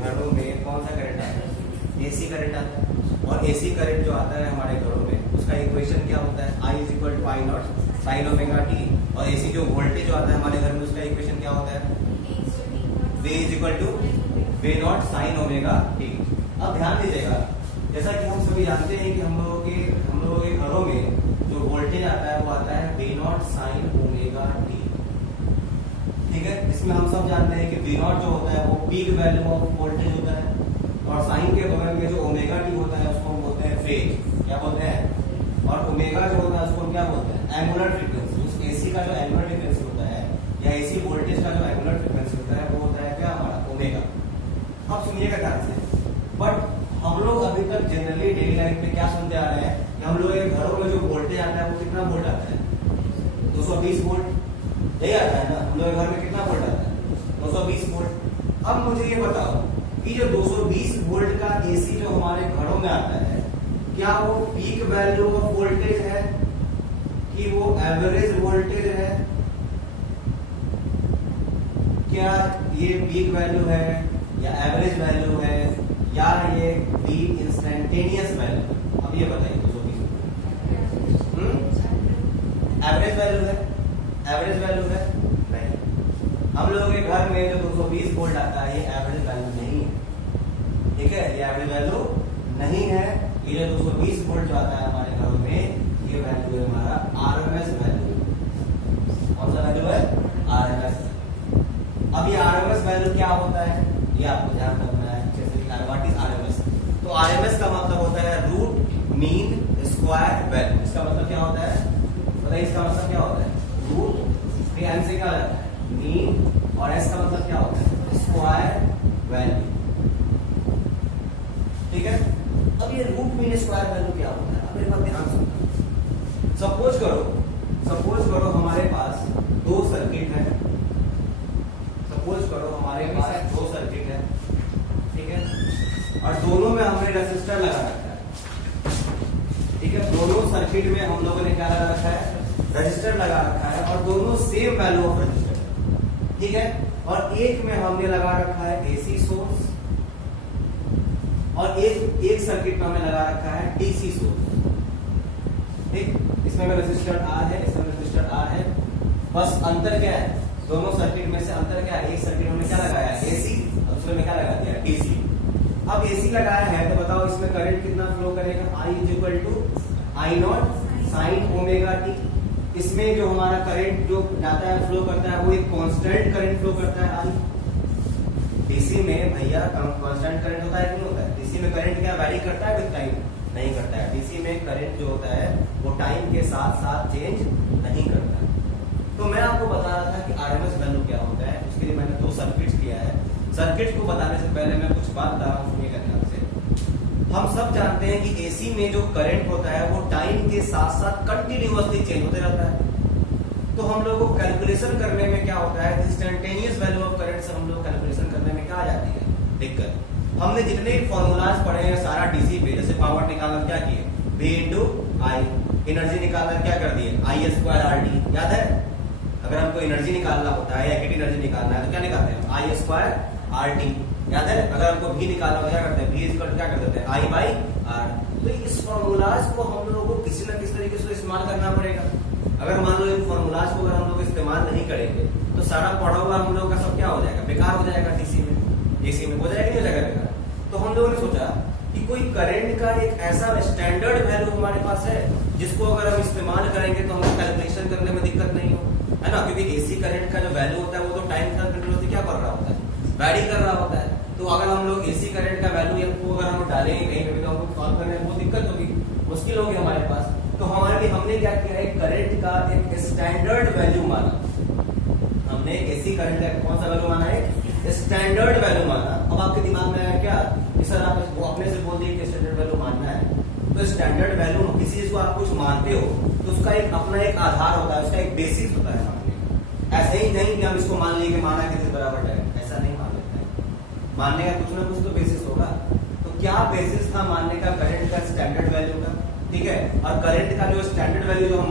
घरों में कौन सा करंट आता है? एसी करंट आता है। और एसी करंट जो आता है हमारे घरों में उसका इक्वेशन क्या होता है? I is equal to I naught sine omega t. और एसी जो वोल्टेज जो आता है हमारे घर में उसका इक्वेशन क्या होता है? V is equal two way not sine omega T. अब ध्यान दीजिएगा, जैसा कि हम सभी जानते हैं कि हम लोगों के घरों में जो वोल्टेज आता है वो आता है वे नॉट साइन ओमेगा टी। ठीक है, इसमें हम सब जानते हैं कि वी नॉट जो होता है वो पीक वैल्यू ऑफ वोल्टेज होता है, और साइन के बगल में जो ओमेगा टी होता है उसको हम बोलते हैं फेज। क्या बोलते हैं? और ओमेगा जो होता है उसको हम क्या बोलते हैं? Angular frequency. उस एसी का जो एंगुलर फ्रीक्वेंसी होता है या एसी वोल्टेज का जो एंगुलर फ्रीक्वेंसी होता है वो होता है क्या? हमारा ओमेगा। अब सुनिएगा ध्यान से, बट हम लोग अभी तक जनरली डेली लाइफ में क्या सुनते आ रहे हैं कि हम लोग के घरों में जो वोल्टेज आता है वो कितना वोल्ट आता है? 220 वोल्ट। यही आता है ना? हम लोग के घर में कितना वोल्ट आता है? 220 वोल्ट। अब मुझे ये बताओ कि जो 220 वोल्ट का एसी जो हमारे घरों में आता है क्या वो पीक वैल्यू ऑफ वोल्टेज है कि वो एवरेज वोल्टेज है? क्या ये पीक वैल्यू है या एवरेज वैल्यू है या ये दी इंस्टेंटेनियस वैल्यू? अब ये बताइए 220 एवरेज वैल्यू है? एवरेज वैल्यू है? नहीं। हम लोगों के घर में जो 220 वोल्ट आता है ये एवरेज वैल्यू नहीं है। ठीक है, ये एवरेज वैल्यू नहीं है। ये जो 220 वोल्ट जो आता है हमारे घरों में ये वैल्यू है हमारा आरएमएस वैल्यू। कौन सा वैल्यू है? आरएमएस। अब ये आरएमएस वैल्यू क्या होता है ये आपको ध्यान रखना है। जैसे कि व्हाट इज आरएमएस? तो आरएमएस का मतलब होता है रूट मीन स्क्वायर वैल्यू। इसका मतलब क्या होता है बताइए? इसका मतलब क्या होता है? रूट एन से क्या होता है? मीन, और एस का मतलब क्या होता है? Square value. ठीक है, अब ये रूट मीन स्क्वायर वैल्यू क्या होता है? अब मेरे बात ध्यान सुनो। सपोज करो हमारे पास दो सर्किट है। सपोज करो हमारे पास दो सर्किट है, ठीक है, और दोनों में हमने रेसिस्टर लगा रखा है। ठीक है, दोनों सर्किट में हम लोगों ने क्या लगा रखा है? रजिस्टर लगा रखा है, और दोनों सेम वैल्यू ऑफ रजिस्टर। ठीक है, और एक में हमने लगा रखा है एसी सोर्स और एक सर्किट में हमने लगा रखा है डीसी सोर्स। ठीक, इसमें रजिस्टर आर है, इसमें रजिस्टर आर है। बस अंतर क्या है? दोनों सर्किट में से अंतर क्या है? एक सर्किट में क्या लगाया है? एसी, और दूसरे में क्या लगा दिया? डीसी। अब एसी लगाया है तो बताओ इसमें करंट कितना फ्लो करेगा? I is equal to I naught sine omega t. इसमें जो हमारा करंट जो जाता है फ्लो करता है वो एक कांस्टेंट करंट फ्लो करता है आई। डीसी में भैया कांस्टेंट करंट होता है कि नहीं होता है? डीसी में करंट क्या वैरी करता है विद टाइम? नहीं करता है। डीसी में करंट जो होता है वो टाइम के साथ साथ चेंज नहीं करता है। तो मैं आपको बता रहा था कि आरएमएस वैल्यू क्या होता है। उसके लिए मैंने दो सर्किट्स किया है। सर्किट को बताने से पहले मैं कुछ बात बता रहा हूं, सुनिएगा ध्यान से। हम सब जानते हैं कि एसी में जो करंट होता है वो टाइम के साथ साथ कंटिन्यूअसली चेंज होते रहता है। तो हम लोगों को कैलकुलेशन करने में क्या होता है? इंस्टेंटेनियस वैल्यू ऑफ करंट से हम लोग कैलकुलेशन करने में क्या आ जाती है? दिक्कत। हमने जितने फॉर्मूलाज पढ़े हैं सारा डीसी पे, जैसे पावर निकालना क्या किए? V इंटू आई। एनर्जी निकालना क्या कर दिए? आई स्क्वायर आर टी। याद है? अगर हमको एनर्जी निकालना होता है या कितनी एनर्जी निकालना है तो क्या निकालते हैं? आई स्क्वायर आर टी। याद है? अगर हमको भी निकालना होता है क्या करते हैं? V इक्वल क्या कर देते हैं? आई बाई आर। तो इस फॉर्मूलाज को हम लोगों को किसी न किसी तरीके से इस्तेमाल करना पड़ेगा। अगर मान लो इन फॉर्मूलाज को अगर हम लोग इस्तेमाल नहीं करेंगे तो सारा पढ़ा हुआ हम लोगों का सब क्या हो जाएगा? बेकार हो जाएगा। डीसी में, एसी में हो जाएगा नहीं हो जाएगा बेकार? तो हम लोगों ने सोचा कि कोई करंट का एक ऐसा स्टैंडर्ड वैल्यू हमारे पास है जिसको अगर हम इस्तेमाल करेंगे तो हमको कैलकुलेशन करने में दिक्कत नहीं हो, है ना? क्योंकि एसी करंट का जो वैल्यू होता है वो तो टाइम के साथ कंटिन्यूअसली क्या कर रहा होता है? वैरी कर रहा होता है। तो अगर हम लोग एसी करंट का वैल्यू को अगर हम डालेंगे कहीं पे तो हमको सॉल्व करने में बहुत दिक्कत होगी, मुश्किल होगी हमारे पास। तो हमारे लिए हमने क्या किया? एक करंट का एक स्टैंडर्ड वैल्यू माना। हमने एसी करंट का कौन सा वैल्यू माना? एक स्टैंडर्ड वैल्यू माना। अब आपके दिमाग में आया क्या कि सर आप वो अपने से बोल दिए कि स्टैंडर्ड वैल्यू मानना है। तो स्टैंडर्ड वैल्यू किसी चीज को आप कुछ मानते हो तो उसका एक अपना एक आधार होता है, उसका एक बेसिस होता है मानने का। ऐसे ही नहीं कि हम इसको मान लिए कि माना किसी बराबर है, ऐसा नहीं मान लेते हैं। मानने का कुछ ना कुछ तो बेसिस होगा। तो क्या बेसिस था मानने का? करंट का स्टैंडर्ड वैल्यू का। ठीक है, और करंट का जो स्टैंडर्ड वैल्यू जो हम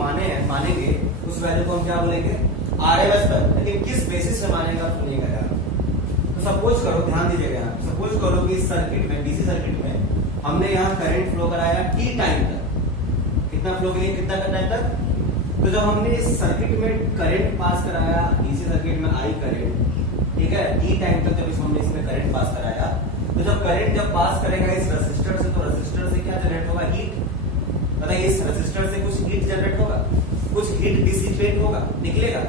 मानेंगे उस वैल्यू को हम क्या बोलेंगे? RMS value. लेकिन किस बेसिस से मानेगा सुनिएगा यार। तो सपोज करो, ध्यान दीजिएगा यहाँ, सपोज करो कि इस सर्किट में, डीसी सर्किट में हमने यहाँ करंट फ्लो कराया टी टाइम तक। कितना फ्लो के लिए, कितना टाइम तक? तो जब हमने इस सर्किट में करंट पास कराया, डीसी सर्किट में आई करंट, ठीक है, टी टाइम तक जब हमने इसमें करंट पास कराया, तो जब करंट जब पास करेगा इस रेसिस्टर से, तो रेसिस्टर से क्या जनरेट होगा? हीट। बताइए, इस रेसिस्टर से कुछ हीट जनरेट होगा, कुछ हीट डिसिपेट होगा, निकलेगा।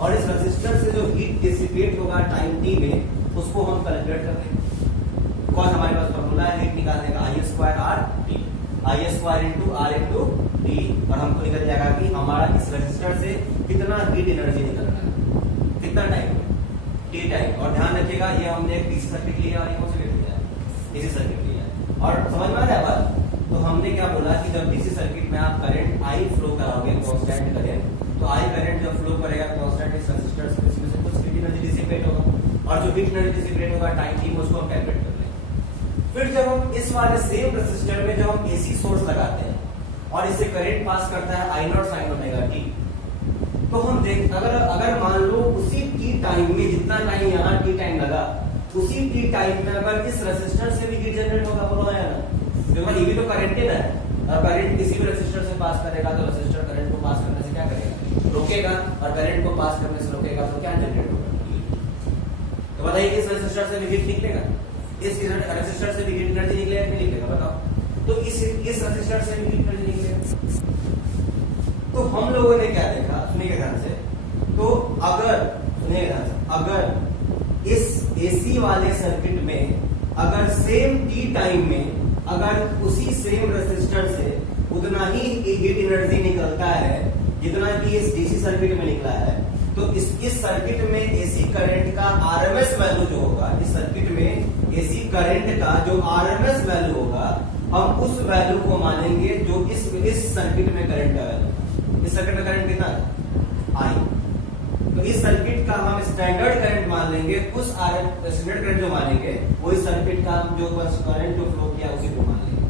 और इस रेसिस्टर से जो हीट डिसिपेट होगा टाइम टी में, उसको हम कैलकुलेट कर देंगे। कौन हमारे पास फॉर्मूला है हीट निकालने का, I square R T, I square into R into T. और हमको निकल जाएगा कि हमारा इस रेसिस्टर से कितना हीट एनर्जी निकल रहा है, कितना टाइम में, टी टाइम। और ध्यान रखिएगा, ये हमने एक डीसी सर्किट लिया और ये कौन सा लिया है, डीसी सर्किट लिया है। और समझ में आ रहा है बात? तो हमने क्या बोला कि जब डीसी सर्किट में आप करंट आई फ्लो कराओगे, कांस्टेंट करंट, तो आई करंट जब फ्लो करेगा कांस्टेंट इस रेसिस्टर से, इसमें से कुछ हीट एनर्जी डिसिपेट होगा, और जो हीट एनर्जी डिसिपेट होगा टाइम टी में, उसको हम कैलकुलेट कर लेंगे। फिर जब हम इस वाले सेम रेसिस्टर में जब हम एसी सोर्स लगाते हैं और इससे करंट पास करता है I naught sine omega T, तो हम देख, अगर मान लो उसी टी टाइम में, जितना टाइम यहाँ टी टाइम लगा, उसी टी टाइम में अगर इस रेसिस्टर से भी हीट जनरेट होगा, बोलो है ना, क्योंकि ये भी तो करंट है ना। और करंट किसी भी रेसिस्टर से पास करेगा, तो रेसिस्टर करंट को पास करने से क्या करेगा? रोकेगा। और करंट को पास करने से रोकेगा, तो क्या जनरेट होगा? तो बताइए, इस रेसिस्टर से भी हीट निकलेगा, इस रेसिस्टर से भी हीट एनर्जी निकलेगा कि नहीं निकलेगा? बताओ। तो इस रेसिस्टर से भी हीट एनर्जी निकलेगा। तो हम लोगों ने क्या देखा, सुनिए ध्यान से, तो अगर, सुनिए ध्यान से, अगर इस एसी वाले सर्किट में अगर सेम टी टाइम में अगर उसी सेम रेसिस्टर से उतना ही हीट एनर्जी निकलता है जितना कि इस डीसी सर्किट में निकला है, तो इस सर्किट में एसी करंट का आरएमएस वैल्यू जो होगा, इस सर्किट में एसी करंट का जो आरएमएस वैल्यू होगा, हम उस वैल्यू को मानेंगे जो इस सर्किट में करंट का वैल्यू। इस सर्किट में करंट कितना है? आई। तो इस सर्किट का हम स्टैंडर्ड करंट मान लेंगे, उस स्टैंडर्ड करंट जो मानेंगे वो इस सर्किट का जो करंट जो फ्लो किया उसी को मान लेंगे।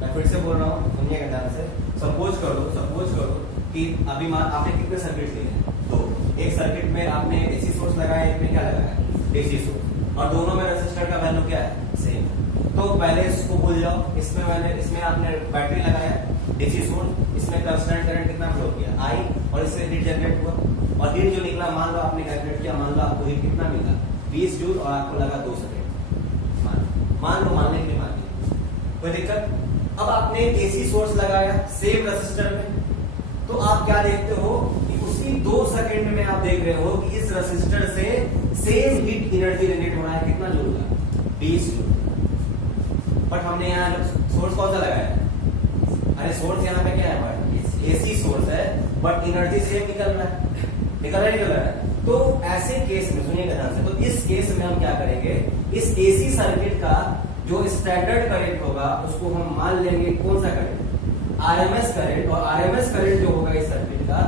मैं फिर से बोल रहा हूँ, सुनिएगा ध्यान से। सपोज करो कि अभी आपने कितने सर्किट लिए हैं? तो एक सर्किट में आपने एसी सोर्स लगाया, एक में क्या लगाया? DC source. और दोनों में रेसिस्टर का वैल्यू क्या है? सेम। तो पहले इसको भूल जाओ, इसमें आपने बैटरी लगाया, डीसी सोर्स, इसमें कांस्टेंट करंट कितना फ्लो किया? आई। और इससे हीट जनरेट हुआ, और हीट जो निकला, मान लो आपने कैलकुलेट किया, मान लो आपको हीट कितना मिला? 20 जूल, और आपको लगा 2 सेकेंड। मान लो, मानने के लिए मान लिया, कोई दिक्कत? अब आपने एसी सोर्स लगाया सेम रेसिस्टर में, तो आप क्या देखते हो कि उसी 2 सेकेंड में आप देख रहे हो कि इस रेसिस्टर से सेम हीट एनर्जी जनरेट हो रहा है, कितना जूल का? 20 जूल। बट हमने यहाँ सोर्स कौन सा लगाया? अरे सोर्स यहाँ पे क्या है? एसी सोर्स है, बट एनर्जी सेम निकल रहा है। तो ऐसे केस में, सुनिएगा ध्यान से, तो इस केस में हम क्या करेंगे, इस एसी सर्किट का जो स्टैंडर्ड करंट होगा उसको हम मान लेंगे कौन सा करंट? RMS current. और आरएमएस करंट जो होगा इस सर्किट का,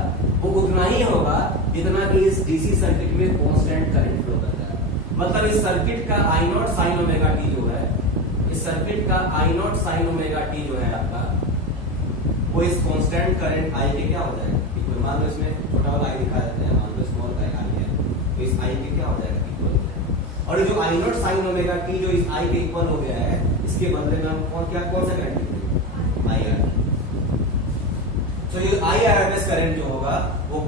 वो उतना ही होगा जितना कि इस डीसी सर्किट में कांस्टेंट करंट फ्लो करता है। मतलब इस सर्किट का आई नॉट साइन ओमेगा टी जो है, इस सर्किट का आई नॉट साइन ओमेगा टी जो है आपका, वो इस कांस्टेंट करंट आई के क्या हो जाएगा? इक्वल। मान लो इसमें छोटा वाला आई दिखा देते हैं, मान लो स्मॉल आई है, तो इस आई के क्या हो जाएगा? इक्वल हो जाएगा। और ये जो आई नॉट साइन ओमेगा टी जो इस आई के इक्वल हो गया है, इसके बदले में हम कौन सा करंट लिखेंगे? I R. तो ये आई आरएमएस करंट जो होगा, वो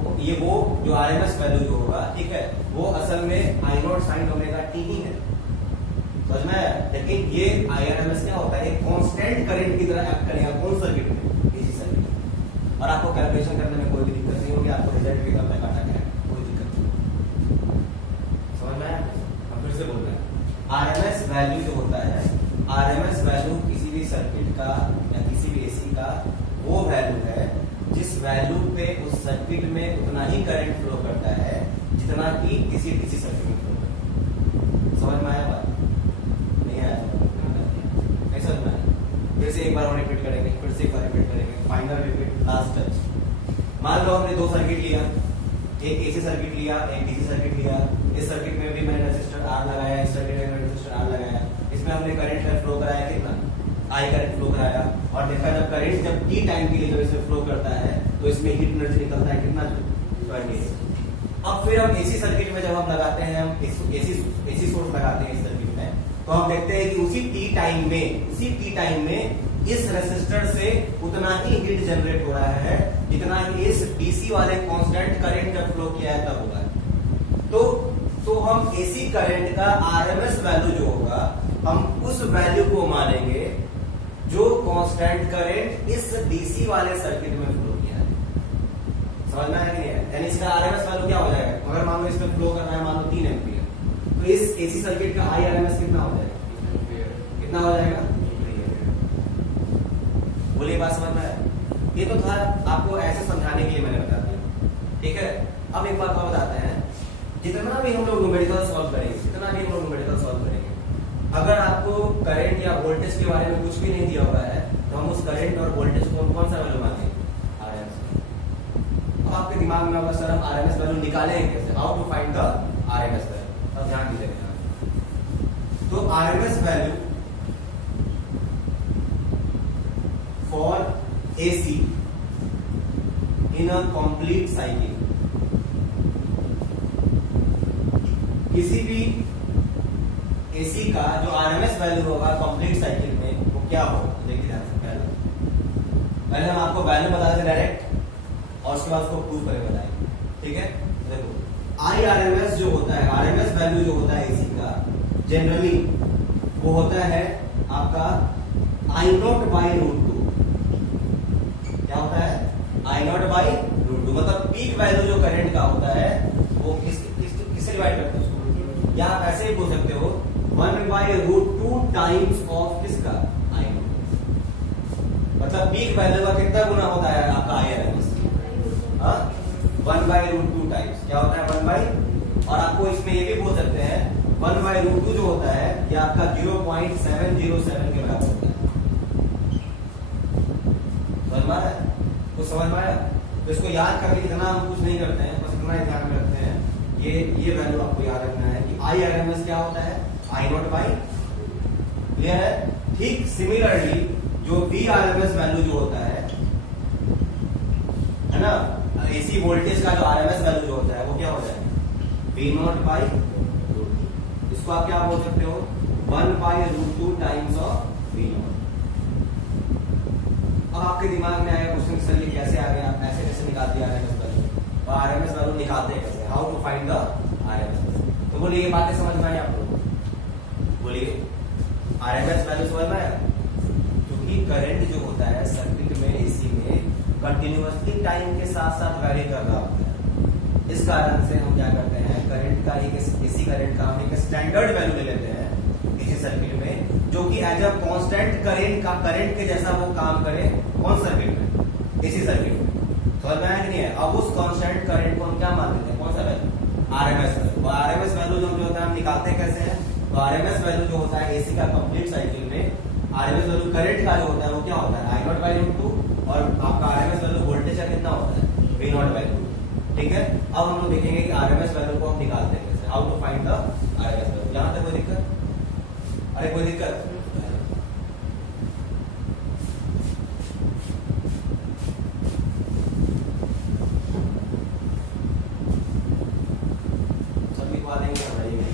जो आरएमएस वैल्यू जो होगा, ठीक है, वो असल में आई नॉट साइन ओमेगा टी ही है, समझ में आया? लेकिन ये आई आरएमएस क्या होता है? एक कांस्टेंट करंट की तरह एक्ट करेगा कौन सर्किट में? DC circuit. और आपको कैलकुलेशन करने में कोई भी दिक्कत नहीं होगी, आपको रिजल्ट भी कब तक आता है, कोई दिक्कत नहीं। समझ में आया? हम फिर से बोल रहे हैं, आरएमएस वैल्यू जो होता है, आरएमएस वैल्यू किसी भी सर्किट का या किसी भी एसी का वो वैल्यू है जिस वैल्यू पे उस सर्किट में उतना ही करंट फ्लो करता है जितना कि किसी डीसी सर्किट में फ्लो करता है। समझ में आया बात? नहीं आया? नहीं समझ में आया? फिर से एक बार हम रिपीट करेंगे, फिर से एक बार रिपीट करेंगे, फाइनल रिपीट, लास्ट टच। मान लो हमने 2 सर्किट लिया, एक एसी सर्किट लिया, एक डीसी सर्किट लिया। इस सर्किट में भी मैंने रेजिस्टर आर लगाया, इस सर्किट में रेजिस्टर आर लगाया, इसमें हमने करंट फ्लो कराया कितना? आई करंट फ्लो कराया, और देखा जब करंट जब टी टाइम के लिए जब इसमें फ्लो करता है तो इसमें हीट एनर्जी निकलता है कितना? 20। अब फिर हम एसी सर्किट में जब हम लगाते हैं, हम एसी सोर्स लगाते हैं इस सर्किट में, तो हम देखते हैं कि उसी टी टाइम में इस रेसिस्टर से उतना ही हीट जनरेट हो रहा है जितना इस डीसी वाले कांस्टेंट करंट जब फ्लो किया है तब होगा। तो हम एसी करंट का आरएमएस वैल्यू जो होगा, हम उस वैल्यू को मानेंगे जो कांस्टेंट करंट इस डीसी वाले सर्किट में फ्लो किया है। समझ में आया कि नहीं है? यानी इसका आरएमएस वैल्यू क्या हो जाएगा? अगर मान लो इसमें फ्लो कर रहा है मान लो 3 एम्पीयर, तो इस एसी सर्किट का आई आरएमएस कितना हो जाएगा? कितना हो जाएगा? बोलिए, बात समझ में आया? ये तो था आपको ऐसे समझाने के लिए मैंने बता दिया, ठीक है। अब एक बात और बताते हैं, जितना भी हम लोग न्यूमेरिकल सॉल्व करेंगे, अगर आपको करंट या वोल्टेज के बारे में कुछ भी नहीं दिया हुआ है, तो हम उस करंट और वोल्टेज को कौन सा वैल्यू मानेंगे? आरएमएस। अब आपके दिमाग में होगा सर हम आरएमएस वैल्यू निकालेंगे कैसे? How to find the RMS value? अब ध्यान दीजिएगा। तो RMS value for AC in a complete cycle, किसी भी AC का जो RMS वैल्यू होगा कंप्लीट साइकिल में वो क्या होगा? देखिए ध्यान से, पहले हम आपको वैल्यू बता दें डायरेक्ट और उसके बाद उसको प्रूव करके बताएंगे, ठीक है। देखो IRMS जो होता है, RMS वैल्यू जो होता है AC का, जनरली वो होता है आपका I0/√2। क्या होता है? I0/√2, मतलब पीक वैल्यू जो करंट का होता है वो किससे डिवाइड करते हैं उसको, या आप ऐसे ही बोल सकते हो 1/√2 टाइम्स ऑफ किसका? I0। मतलब पीक वैल्यू का कितना गुना होता है आपका IRMS? 1/√2 टाइम्स। क्या होता है? 1/, और आपको इसमें ये भी बोल सकते हैं 1/√2 जो होता है ये आपका 0.707 के बराबर होता है। समझ में आया? कुछ समझ में आया? तो इसको याद करके इतना हम कुछ नहीं करते हैं, बस इतना ही ध्यान में रखते हैं, ये वैल्यू आपको याद रखना है कि IRMS क्या होता है? I0/, क्लियर है? ठीक सिमिलरली जो VRMS वैल्यू जो होता है ना, AC वोल्टेज का जो RMS वैल्यू जो होता है वो क्या होता है? V0/√2। इसको आप क्या बोल सकते हो? 1/√2 टाइम्स ऑफ V0। अब आपके दिमाग में आएगा क्वेश्चन, सर ये कैसे आ गया, ऐसे कैसे निकाल दिया RMS वैल्यू, और RMS वैल्यू निकालते हैं कैसे? How to find the RMS value? तो बोलिए ये बातें समझ में आई आप लोगों को? बोलिए RMS वैल्यू समझ में आया? क्योंकि करंट जो होता है सर्किट में AC में कंटिन्यूअसली टाइम के साथ साथ वैरी कर रहा होता है। इस कारण से हम क्या करते हैं, करंट का एक AC करंट का हम एक स्टैंडर्ड वैल्यू ले लेते हैं AC सर्किट में, जो कि एज अ कांस्टेंट करंट के जैसा वो काम करे। कौन सर्किट में? AC सर्किट में। समझ में आया कि नहीं है? अब उस कांस्टेंट करंट को हम क्या मान लेते हैं? कौन सा वैल्यू? RMS value. और RMS वैल्यू जो होता है हम निकालते हैं कैसे हैं? तो RMS वैल्यू जो होता है AC का कंप्लीट साइकिल में, RMS वैल्यू करंट का जो होता है वो क्या होता है? I0/√2, और आपका RMS वैल्यू वोल्टेज का कितना होता है? V0/2। ठीक है। अब हम लोग देखेंगे कि RMS वैल्यू को हम निकालते हैं कैसे, how to find the RMS value. यहां तक कोई दिक्कत? अरे कोई दिक्कत? सब लिखवा देंगे, बताइए।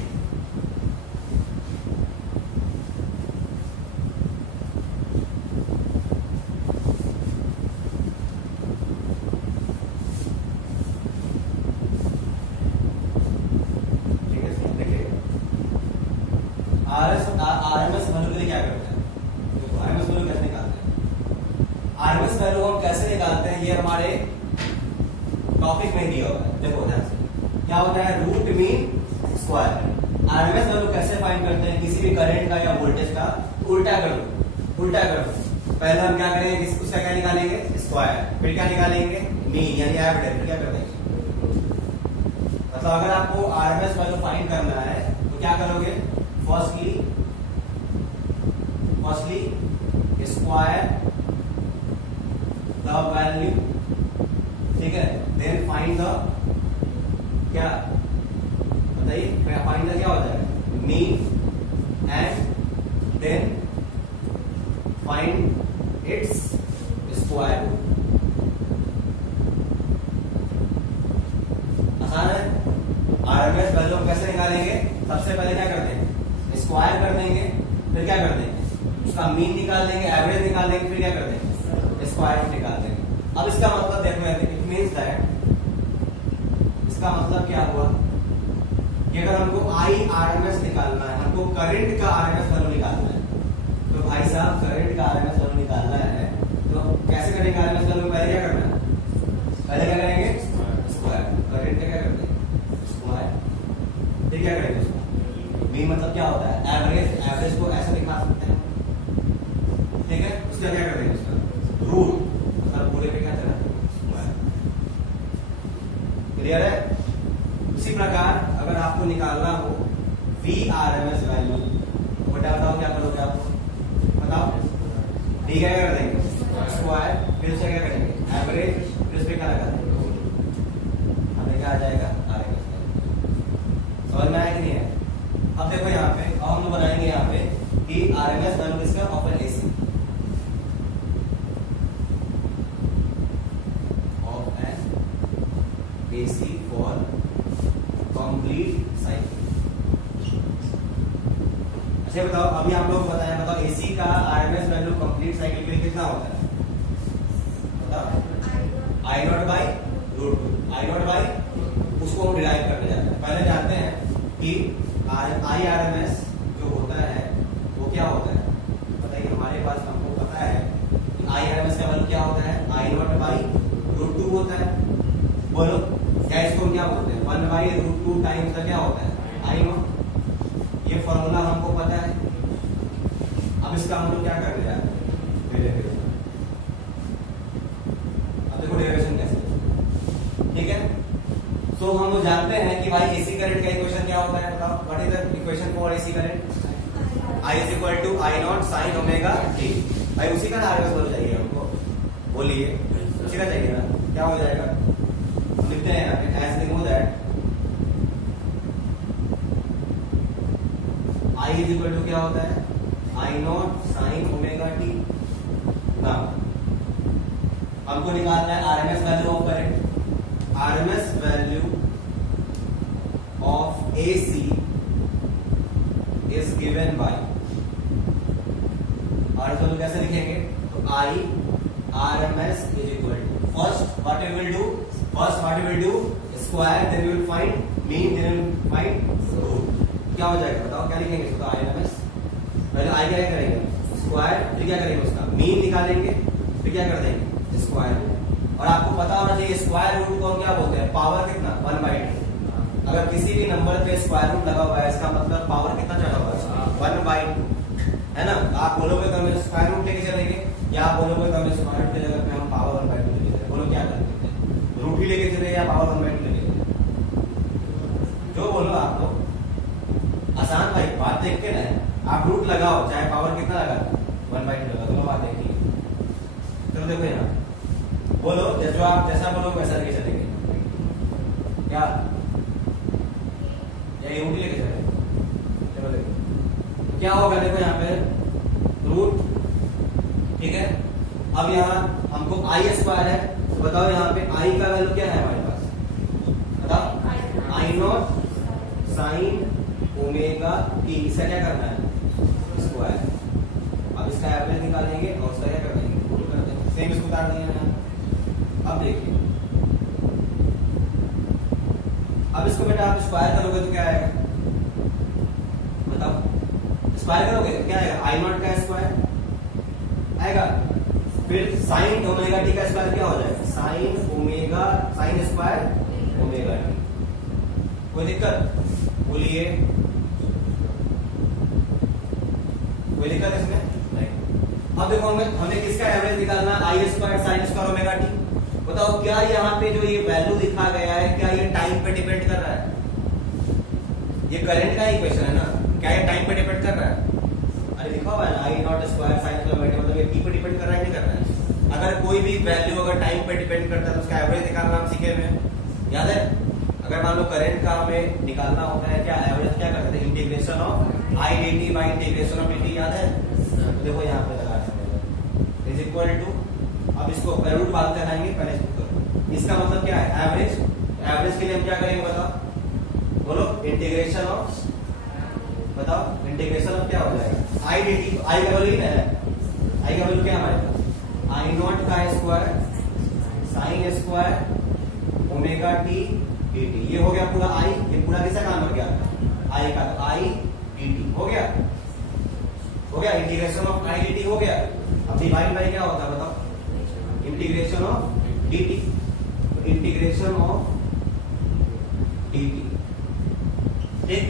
RMS वैल्यू के लिए क्या करते हैं? देखो RMS वैल्यू कैसे निकालते हैं? RMS वैल्यू हम कैसे निकालते हैं, ये हमारे टॉपिक में दिया हुआ है। देखो ध्यान से, क्या होता है? Root mean square. RMS value कैसे फाइंड करते हैं किसी भी करंट का या वोल्टेज का? उल्टा कर दो, उल्टा कर दो। पहले हम क्या करेंगे, उसका क्या निकालेंगे? स्क्वायर। फिर क्या निकालेंगे? मीन यानी एवरेज। फिर क्या कर देंगे? मतलब अगर आपको RMS वैल्यू फाइंड करना है तो क्या करोगे? फर्स्टली स्क्वायर द वैल्यू, ठीक है, देन फाइंड द क्या, बताइए, फाइंड द क्या होता है? Mean, and then find its square. आसान है? सबसे पहले क्या करते हैं, स्क्वायर कर देंगे, फिर क्या कर देंगे, उसका मीन निकाल देंगे, एवरेज निकाल देंगे, फिर क्या कर देंगे, स्क्वायर रूट निकाल देंगे। अब इसका मतलब देखो, इट मींस दैट, इसका मतलब क्या हुआ कि अगर हमको IRMS निकालना है, हमको करंट का RMS वैल्यू निकालना है, तो भाई साहब करंट का RMS वैल्यू निकालना है, तो कैसे करेंगे RMS वैल्यू? पहले क्या करना है, पहले क्या करेंगे, स्क्वायर। करंट का क्या करते हैं, स्क्वायर। फिर क्या करेंगे उसको, मीन मतलब क्या होता है, एवरेज। एवरेज को ऐसे दिखा सकते हैं, ठीक है। उसका क्या कर देंगे, उसका रूट, मतलब पूरे पे क्या चला, स्क्वायर। क्लियर है? उसी प्रकार अगर आपको निकालना हो VRMS वैल्यू, तो बताओ क्या करोगे आप, बताओ। डी क्या कर देंगे, स्क्वायर, फिर उसे क्या करेंगे, एवरेज, फिर उस पे क्या लगा देंगे, हमें क्या आ जाएगा, RMS वैल्यू। समझ में आया कि नहीं है? अब देखो यहाँ पे, अब हम लोग बनाएंगे यहाँ पे कि RMS वैल्यू किसका, of an AC, of an AC for complete cycle. अच्छा बताओ, अभी आप लोग बताएं, बताओ AC का RMS वैल्यू कंप्लीट साइकिल के लिए कितना होता है, बताओ। I0 by root 2, I0 by, उसको हम डिराइव करने जाते हैं। पहले जानते हैं कि IRMS जो होता है वो क्या होता है, बताइए। हमारे पास हमको पता है कि IRMS का वैल्यू क्या होता है, I0 बाई रूट 2 होता है। बोलो क्या इसको क्या बोलते हैं, 1 बाई रूट 2 टाइम्स का क्या होता है, I0। ये फॉर्मूला हमको पता है। अब इसका हम लोग क्या करने जाते हैं, अब देखो डेरिवेशन कैसे, ठीक है। तो हम लोग जानते हैं कि भाई AC करंट का इक्वेशन क्या होता है, बताओ। What is the equation for AC current, I is equal to I0 sine omega t। भाई उसी का RMS वैल्यू चाहिए हमको, बोलिए उसी का चाहिए ना, क्या हो जाएगा, लिखते हैं यहाँ पे as we know that I is equal to क्या होता है, I0 साइन ओमेगा t। ना हमको निकालना है RMS value of current. RMS value of AC is given by, RMS value कैसे लिखेंगे, तो IRMS is equal to, first what you will do, square, then you will find mean, then you will find root. क्या हो जाएगा बताओ, क्या लिखेंगे इसको, IRMS पहले I क्या करेंगे, स्क्वायर, फिर क्या करेंगे, उसका मीन निकालेंगे, फिर क्या कर देंगे, स्क्वायर। और आपको पता होना चाहिए स्क्वायर रूट को हम क्या बोलते हैं, पावर कितना, 1/2। अगर किसी भी नंबर पे स्क्वायर रूट लगा हुआ है, इसका मतलब पावर कितना चढ़ा हुआ है, 1/2, है ना। आप बोलोगे तो हमें स्क्वायर रूट लेके चलेंगे, या आप बोलोगे तो हमें स्क्वायर रूट की जगह पे हम पावर 1/2 लेके चलेंगे। बोलो क्या करते हैं, रूट ही लेके चले या पावर 1/2 लेके चले, जो बोलो आप लोग। आसान भाई, बात देख के ना, आप रूट लगाओ, चाहे पावर कितना लगा, 1/2 लगा, दोनों बात देखिए। चलो देखो यहाँ बोलो, जो आप जैसा बोलोगे वैसा लेके चलेंगे, क्या या रूट लेके चलेंगे। चलो देखो क्या होगा, देखो यहाँ पे रूट, ठीक है। अब यहाँ हमको I स्क्वायर है, तो बताओ यहाँ पे I का वैल्यू क्या है हमारे पास, बताओ। I0 साइन ओमेगा t, इसका क्या करना है, स्क्वायर। अब इसका एवरेज निकालेंगे और उसका क्या कर देंगे, रूट कर देंगे, सेम इसको उतार देंगे ना। अब देखिए, अब इसको बेटा आप स्क्वायर करोगे तो क्या आएगा, बताओ। स्क्वायर करोगे तो क्या आएगा, I0 का स्क्वायर आएगा, फिर साइन ओमेगा टी का स्क्वायर क्या हो जाएगा, sine omega, sine square omega T. कोई दिक्कत, बोलिए कोई दिक्कत इसमें नहीं। अब देखो हमें किसका एवरेज निकालना, I square sine square omega T. बताओ क्या यहाँ पे जो ये वैल्यू लिखा गया है, क्या ये टाइम पे डिपेंड कर रहा है, ये करंट का इक्वेशन है ना, क्या ये टाइम पे डिपेंड कर रहा है, अरे लिखा हुआ है ना I0 स्क्वायर साइन स्क्वायर, मतलब ये t पे डिपेंड कर रहा है नहीं कर रहा है। अगर कोई भी वैल्यू अगर टाइम पे डिपेंड करता है तो उसका एवरेज निकालना हम सीखे हुए, याद है। अगर मान लो करंट का हमें निकालना होता है, क्या एवरेज क्या करते हैं, integration of I dt by integration of dt, याद है। तो देखो यहाँ पे लगा इज इक्वल टू, अब इसको रूट बाद कराएंगे, पहले इसका मतलब क्या है, एवरेज। एवरेज के लिए हम क्या करेंगे बताओ, बोलो, इंटीग्रेशन ऑफ बताओ इंटीग्रेशन ऑफ क्या हो जाएगा, आई डी टी, आई का वैल्यू है, आई का वैल्यू क्या हमारे पास, आई नॉट का square sine square omega T D T, ये हो गया पूरा आई, ये पूरा किसका काम हो गया, आई का, तो आई डी टी हो गया, हो गया integration of I D T हो गया। अब डिवाइड बाय क्या होता है बताओ, इंटीग्रेशन ऑफ डी टी, तो इंटीग्रेशन ऑफ डी टी, ठीक।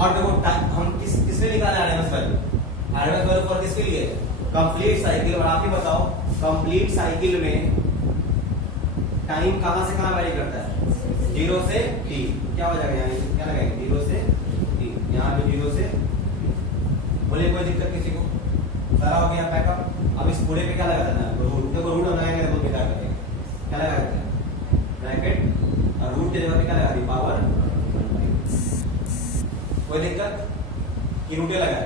और देखो हम किसमें निकाले RMS value, RMS value for किसके लिए, कंप्लीट साइकिल। और आप ही बताओ कंप्लीट साइकिल में टाइम कहां से कहां वेरी करता है, 0 से t, क्या हो जाएगा यहाँ, क्या लगाएंगे 0 से t, यहाँ पे 0 से, बोलिए कोई दिक्कत किसी को, सारा हो गया पैकअप। अब इस पूरे पे क्या लगा देना है, रूट, देखो रूट लगाएंगे तो क्या करेंगे, क्या लगा देते हैं ब्रैकेट, और रूट के जगह पे क्या लगा दी पावर, कोई दिक्कत कि रूट लगा,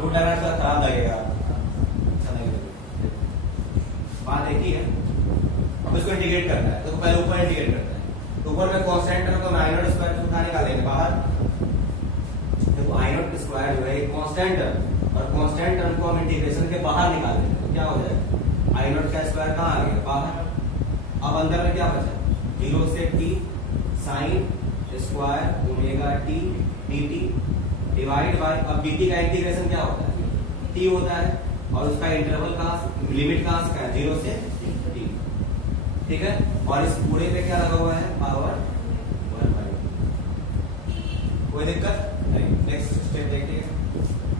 रूट लगाना तो खराब लगेगा, अच्छा नहीं लगेगा, बात एक ही है। अब इसको इंटीग्रेट करना है, तो पहले ऊपर इंटीग्रेट करना है, तो ऊपर में कांस्टेंट टर्म को आई नॉट स्क्वायर उठा निकालेंगे बाहर, देखो आई नॉट स्क्वायर जो है एक कांस्टेंट टर्म, और कांस्टेंट टर्म को हम इंटीग्रेशन के बाहर निकाल देंगे, तो क्या हो जाएगा, आई नॉट का स्क्वायर कहाँ आ गया बाहर, अब अंदर में क्या बचा, 0 से t sine square omega T D T divide by, अब डी टी का इंटीग्रेशन क्या होता है, t होता है, और उसका इंटरवल कहाँ से, लिमिट कहाँ से, 0 से t, ठीक है। और इस पूरे पे क्या लगा हुआ है, पावर 1/, कोई दिक्कत नहीं। नेक्स्ट स्टेप देखते हैं।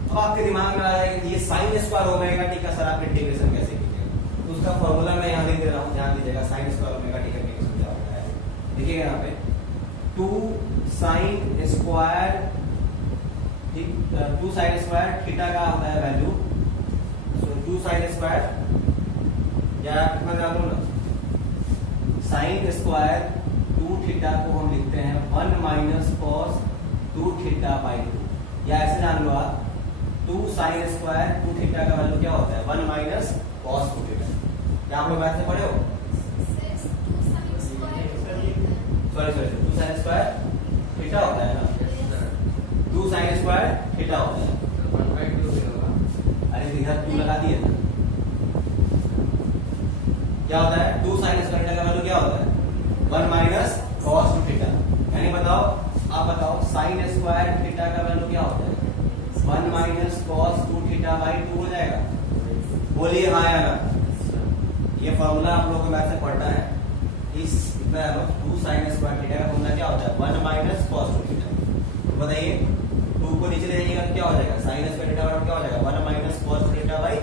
अब आपके दिमाग में आ जाएगा कि ये साइन स्क्वायर ओमेगा टी का सर आप इंटीग्रेशन कैसे कीजिएगा, तो उसका फॉर्मूला मैं यहाँ लिख दे रहा हूँ, ध्यान दीजिएगा, साइन स्क्वायर ओमेगा टी का इंटीग्रेशन क्या होता है, देखिएगा यहाँ पे 2 साइन स्क्वायर, ठीक, 2 साइन स्क्वायर थीटा का होता है वैल्यू, तो 2 साइन स्क्वायर, या मैं जानू ना, साइन स्क्वायर 2 थीटा को हम लिखते हैं 1 माइनस कॉस 2 थीटा बाई 2, या ऐसे जान लो आप 2 साइन स्क्वायर 2 थीटा का वैल्यू क्या होता है, 1 माइनस कॉस 2 थीटा, क्या आप लोग मैथ में पढ़े हो, सॉरी 2 साइन स्क्वायर थीटा होता है ना, 2 साइन स्क्वायर थीटा होता है, 1/2, अरे इधर 2 लगा दिए, क्या होता है 2 साइन स्क्वायर थीटा का वैल्यू क्या होता है, 1 माइनस कॉस 2 थीटा, यानी बताओ, आप बताओ साइन स्क्वायर थीटा का वैल्यू क्या होता है, 1 माइनस कॉस 2 थीटा बाई 2 हो जाएगा, बोलिए हाँ या ना, ये फॉर्मूला आप लोगों को मैथ से पढ़ना है, इस इतना 2 साइन स्क्वायर थीटा का फॉर्मूला क्या होता है, 1 माइनस कॉस 2 थीटा, तो बताइए 2 को नीचे ले जाइएगा क्या हो जाएगा, साइन स्क्वायर थीटा बराबर क्या हो जाएगा, 1 माइनस कॉस 2 थीटा बाई,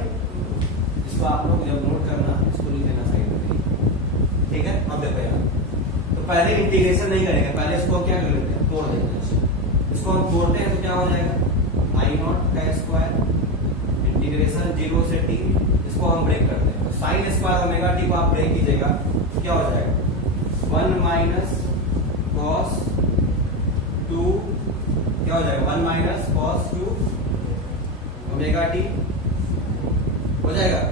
इसको आप लोग जब नोट करना इसको लिख देना साइड में, ठीक है। अब देखो यार, तो पहले इंटीग्रेशन नहीं करेंगे, पहले इसको क्या कर लेते हैं, तोड़ देते हैं, इसको हम तोड़ते हैं तो क्या हो जाएगा, आई नॉट का स्क्वायर इंटीग्रेशन 0 से t, इसको हम ब्रेक करते हैं, तो साइन स्क्वायर ओमेगा टी को आप ब्रेक कीजिएगा, क्या हो जाएगा 1 माइनस कॉस 2, क्या हो जाएगा 1 माइनस कॉस 2 ओमेगा टी हो जाएगा,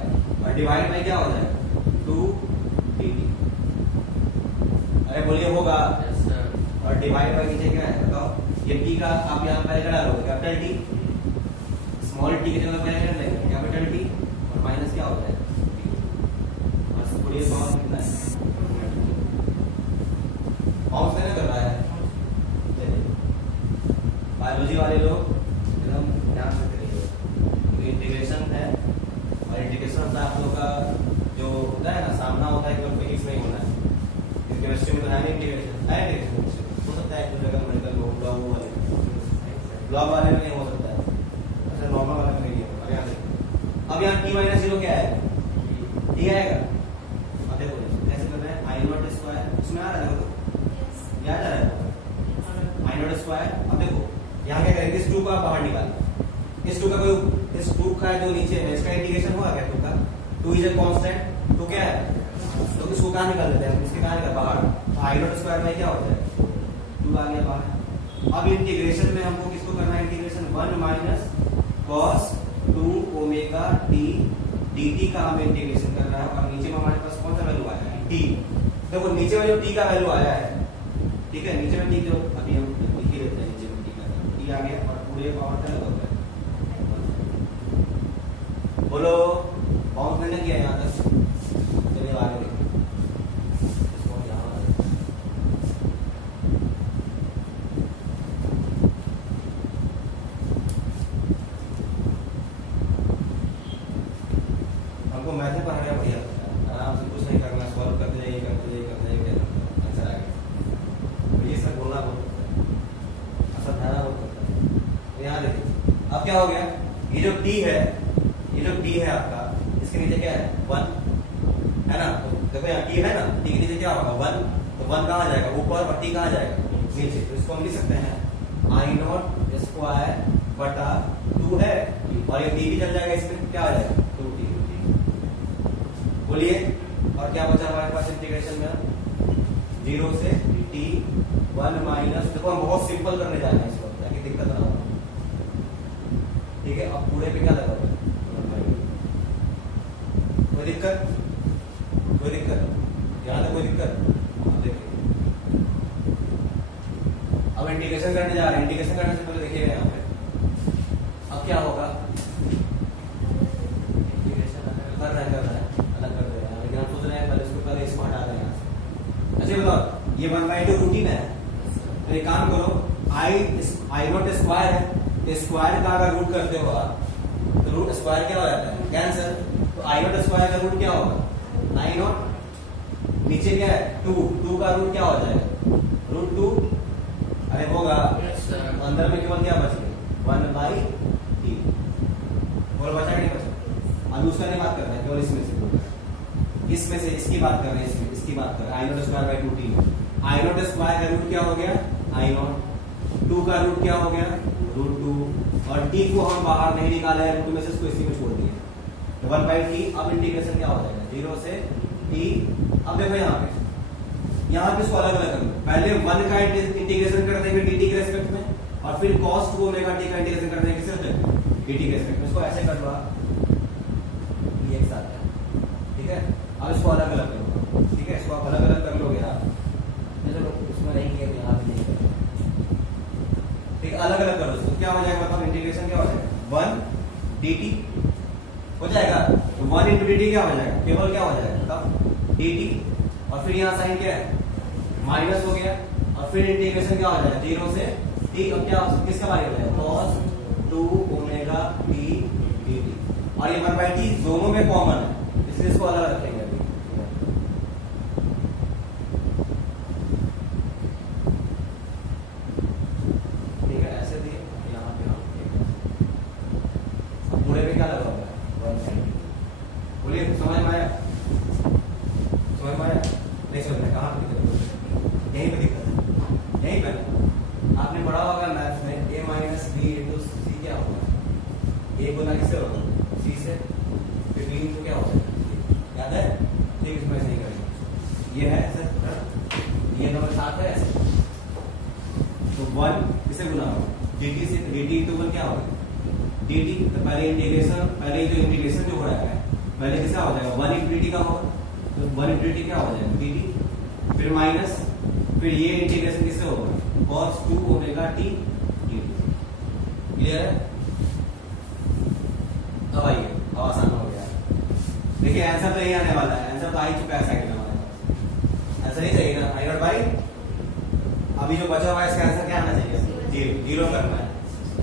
और डिवाइड बाय क्या हो जाएगा 2 dt, अरे बोलिए होगा, और डिवाइड बाय नीचे क्या है बताओ, ये t का आप यहाँ पहले क्या डालोगे, कैपिटल T, स्मॉल t की जगह पहले कर लेंगे कैपिटल T, और माइनस क्या हो जाएगा, बस थोड़ी बात कितना है, बाउंस कैसे कर रहा है, बायोलॉजी वाले लोग एकदम ध्यान से करिए, इंटीग्रेशन है, और इंटीग्रेशन से आप लोग का जो होता है ना, सामना होता है कि फिजिक्स में ही होना है, केमिस्ट्री में तो है नहीं इंटीग्रेशन, है इंटीग्रेशन हो सकता है एक जगह मेडिकल ब्लॉग वाले में नहीं हो सकता है, अच्छा नॉर्मल वाले में नहीं होगा, यहाँ देखो अब यहाँ t माइनस 0 क्या आएगा, t आएगा, अब देखो कैसे कर रहे हैं, आई नॉट स्क्वायर उसमें आ रहा है, देखो क्या आ रहा है आई नॉट स्क्वायर, अब देखो यहाँ क्या करेंगे, इस 2 को आप बाहर निकाल, इस 2 का कोई, इस 2 का जो नीचे है इसका इंटीग्रेशन होगा क्या, 2 का 2 इज ए कांस्टेंट, तो क्या है, तो इसको कहाँ निकाल देते हैं, इसके कहाँ निकाल बाहर, तो आई नॉट स्क्वायर में क्या हो जाए 2 आ गया बाहर। अब इंटीग्रेशन में हमको किसको करना है, integration 1 minus cos 2 omega T dt का हमें इंटीग्रेशन करना है, और नीचे में हमारे पास कौन सा वैल्यू आया है t, देखो नीचे में जो t का वैल्यू आया है, ठीक है, नीचे में t जो अभी हम लिख ही देते हैं, नीचे में t का t आ गया, और तो ये पावर क्या होता है? बोलो बाउंस मैंने किया यहाँ तक, चलिए आगे देखिए। इसको हम यहाँ हमको मैथ पढ़ाना बढ़िया लगता है, आराम से कुछ नहीं करना, सॉल्व करते जाइए करते जाइए करते जाइए, आंसर आ गया। तो ये सब बोलना बहुत होता है, समझाना बहुत होता है। तो यहाँ देखिए अब क्या हो गया, ये जो टी है, ये जो टी है आपका, इसके नीचे क्या है? 1 है ना। तो देखो यहाँ टी है ना, टी के नीचे क्या होगा? 1। तो 1 कहाँ जाएगा? ऊपर, और टी कहाँ जाएगा? नीचे। तो इसको हम लिख सकते हैं I0 स्क्वायर बटा 2 है, और ये टी भी चल जाएगा, इसमें क्या आ जाएगा? 2t। बोलिए और क्या बचा हमारे पास इंटीग्रेशन में? 0 से t 1 माइनस, देखो हम बहुत सिंपल करने जा रहे हैं इसको ताकि दिक्कत ना हो। ठीक है, अब पूरे पे क्या लगा हुआ है? कोई दिक्कत? कोई दिक्कत? यहाँ तक कोई दिक्कत? देखिए अब इंटीग्रेशन करने जा रहे हैं। इंटीग्रेशन करने से पहले देखिएगा यहाँ पे अब क्या होगा, इंटीग्रेशन कर रहे हैं अलग कर रहे हैं, लेकिन हम सोच रहे हैं पहले इसको, पहले इसको हटा दें यहाँ से। अच्छा बताओ, ये 1/2 रूटीन है, तो एक काम करो, I0 स्क्वायर है, तो स्क्वायर का अगर रूट करते हो आप, तो रूट स्क्वायर क्या हो जाता है? कैंसर। तो I0 स्क्वायर का रूट क्या होगा? I0, नीचे क्या है? 2 का रूट क्या हो जाएगा? √2। अरे होगा, अंदर में केवल क्या बच गया? 1/t। बोल बचा कि नहीं बचा? अभी उसका नहीं बात कर रहे हैं, केवल इसमें से इसकी बात कर रहे हैं, इसकी बात कर रहे हैं। I0 square by 2t। I0 square का रूट क्या हो गया? I0। 2 का रूट क्या हो गया? √2। और t को हम बाहर नहीं निकाले हैं, √2 में से इसको इसी में छोड़ दिए, तो 1/t। अब इंटीग्रेशन क्या हो जाएगा? 0 से t। अब देखो यहाँ पे इसको अलग अलग कर लो, पहले 1 का इंटीग्रेशन कर देंगे dt के रेस्पेक्ट में, और फिर cos 2 ओमेगा t का इंटीग्रेशन कर देंगे किस रेस्पेक्ट में? dt के रेस्पेक्ट में। इसको ऐसे कर लो आप, ये एक साथ है। ठीक है, अब इसको अलग अलग करो। ठीक है, इसको आप अलग अलग कर लोगे आप, चलो उसमें नहीं किया, यहाँ पे नहीं करेंगे। ठीक, अलग अलग करो इसको, क्या हो जाएगा? मतलब इंटीग्रेशन क्या हो जाएगा? 1 dt हो जाएगा, तो 1 × dt क्या हो जाएगा? केवल क्या हो जाएगा तब? dt। और फिर यहाँ साइन क्या है? माइनस हो गया, और फिर इंटीग्रेशन क्या हो जाएगा? 0 से t। अब क्या किसका बारी हो जाएगा? cos 2 omega t dt। और ये 1/t दोनों में कॉमन है, इसलिए इसको अलग रखेंगे अभी। ठीक है, ऐसे दिए, यहाँ पे हम पूरे पे क्या लगा हुआ है? बोलिए, समझ में आया? समझ में आया? नहीं समझ में? कहाँ पे दिक्कत? यहीं पे दिक्कत है, यहीं पे। आपने पढ़ा होगा मैथ्स में a माइनस बी इंटू सी क्या होगा? a गुना किससे होगा? c से। फिर b इंटू क्या होगा? याद है? ठीक, इसमें ऐसे ही करेंगे। ये है ऐसे, ये नंबर 7 है ऐसे, तो 1 किसे गुना होगा? dt से। dt इंटू 1 क्या होगा? dt। तो पहले इंटीग्रेशन, पहले जो इंटीग्रेशन जो हो रहा है पहले किसका हो जाएगा? 1 × dt का होगा, तो 1 × dt क्या हो जाएगा? dt। फिर माइनस, फिर ये इंटीग्रेशन किससे होगा? cos 2 omega t dt। Clear है? अब आइए, अब आसान हो गया। देखिए आंसर तो यही आने वाला है, आंसर तो आ ही चुका है सेकंड हमारे पास। आंसर नहीं चाहिए ना? I0 बाई, अभी जो बचा हुआ है इसका आंसर क्या आना चाहिए? 0 करना है।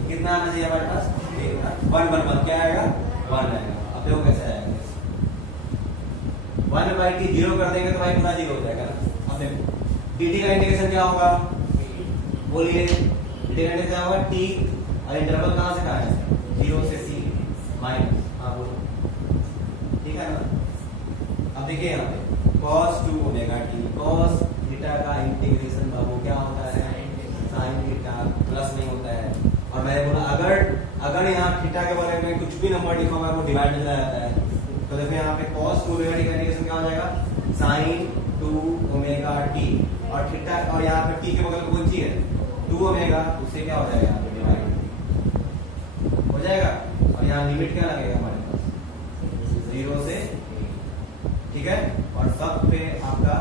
कितना आना चाहिए हमारे पास? 1 क्या आएगा? 1 आएगा। अब देखो कैसे आएगा, 1/t 0 कर देंगे तो भाई पूरा 0 हो जाएगा ना। अब देखो dt का इंटीग्रेशन क्या होगा? बोलिए, इंटीग्रेशन क्या होगा? t, और इंटरवल कहाँ से कहाँ है? 0 से c माइनस। हाँ बोलो, ठीक है ना? अब देखिए यहाँ पे cos 2 omega t, cos theta का इंटीग्रेशन बाबू क्या होता है? sin थीटा, प्लस नहीं होता है। और मैंने बोला अगर यहाँ थीटा के बारे में कुछ भी नंबर लिखा हुआ है वो डिवाइड में चला जाता है, तो देखो यहाँ पे cos 2 ओमेगा t का इंटीग्रेशन क्या हो जाएगा? sin 2 ओमेगा t, और थीटा, और यहाँ पे t के बगल में कौन सी है? 2 ओमेगा, उससे क्या हो जाएगा? यहाँ पे डिवाइड हो जाएगा। और यहाँ लिमिट क्या लगेगा हमारे पास? 0 से, ठीक है। और सब पे आपका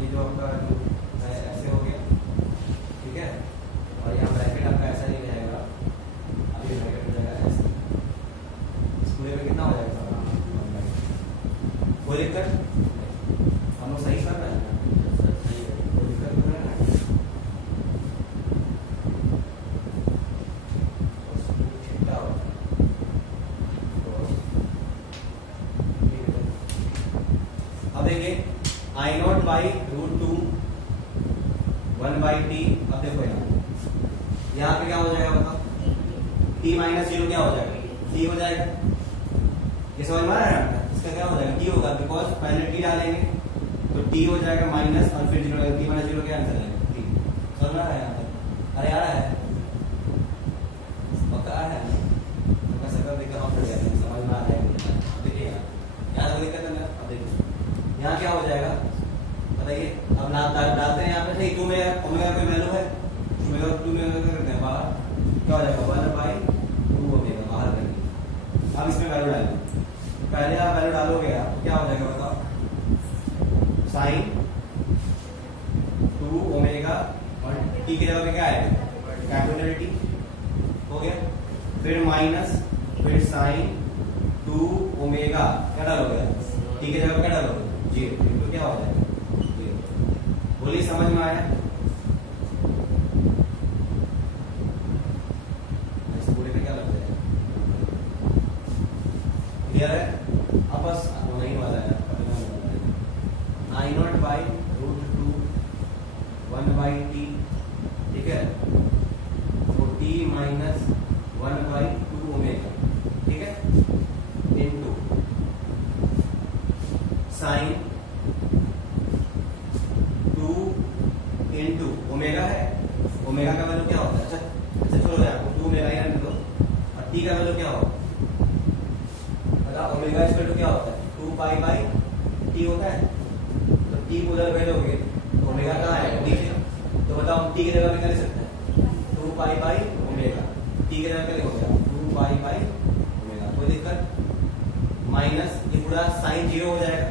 ये जो आपका ऐसे हो गया, ठीक है। और यहाँ ब्रैकेट आपका ऐसा नहीं रहेगा, कोई दिक्कत, हम लोग सही कर रहे हैं, कोई दिक्कत नहीं है ना। छिट्टा होता है। अब देखिए I not by root 2 1 by T. अब देखो यहाँ पे क्या हो जाएगा बताओ, टी माइनस 0 क्या हो जाएगा, टी हो जाएगा। ये समझ में आ रहा है, इसका क्या हो जाएगा, टी होगा, बिकॉज पहले टी डालेंगे तो टी हो जाएगा माइनस और फिर 0 टी माइनस 0 क्या आंसर है, टी। समझ में आ रहा है यहाँ पे, अरे आ रहा है, पक्का आ रहा है, तो सकल देखकर हम पड़ जाते हैं, समझ में आ रहा है। देखिए यहाँ तक दिक्कत है ना। अब देखिए यहाँ क्या हो जाएगा बताइए, अब डालते हैं यहाँ पे सही, 2 में ओमेगा कोई वैल्यू है, ओमेगा 2 में ओमेगा करते हैं बाहर, क्या हो जाएगा 1/2 ओमेगा बाहर करेंगे। अब इसमें वैल्यू डालेंगे, पहले आप वैल्यू डालोगे आप तो क्या हो जाएगा बताओ, साइन 2 ओमेगा और टी की जगह पे क्या आएगा, कैपिटल टी हो गया, फिर माइनस, फिर साइन 2 ओमेगा क्या डालोगे, टी की जगह पे क्या डालोगे 0, तो क्या हो जाएगा 0। बोलिए समझ में आया, पूरे में क्या लग जाएगा, क्लियर है। अब बस नहीं वाला है, I not by root 2 1 by T, ठीक है, तो टी माइनस 1/2 ओमेगा, ठीक है, इनटू साइन 2 इनटू ओमेगा है, ओमेगा का वैल्यू क्या होता है, अच्छा चलो यार 2 ओमेगा ही रहने दो, और टी का वैल्यू क्या होता है, ओमेगा इक्वल टू क्या होता है 2 पाई बाई टी होता है, तो टी को उधर भेजोगे तो ओमेगा कहाँ है नीचे, तो बताओ टी की जगह पे क्या लिख सकते हैं 2 पाई बाई ओमेगा, टी की जगह क्या लिखोगे 2 पाई बाई ओमेगा, कोई दिक्कत, माइनस ये पूरा साइन 0 हो जाएगा,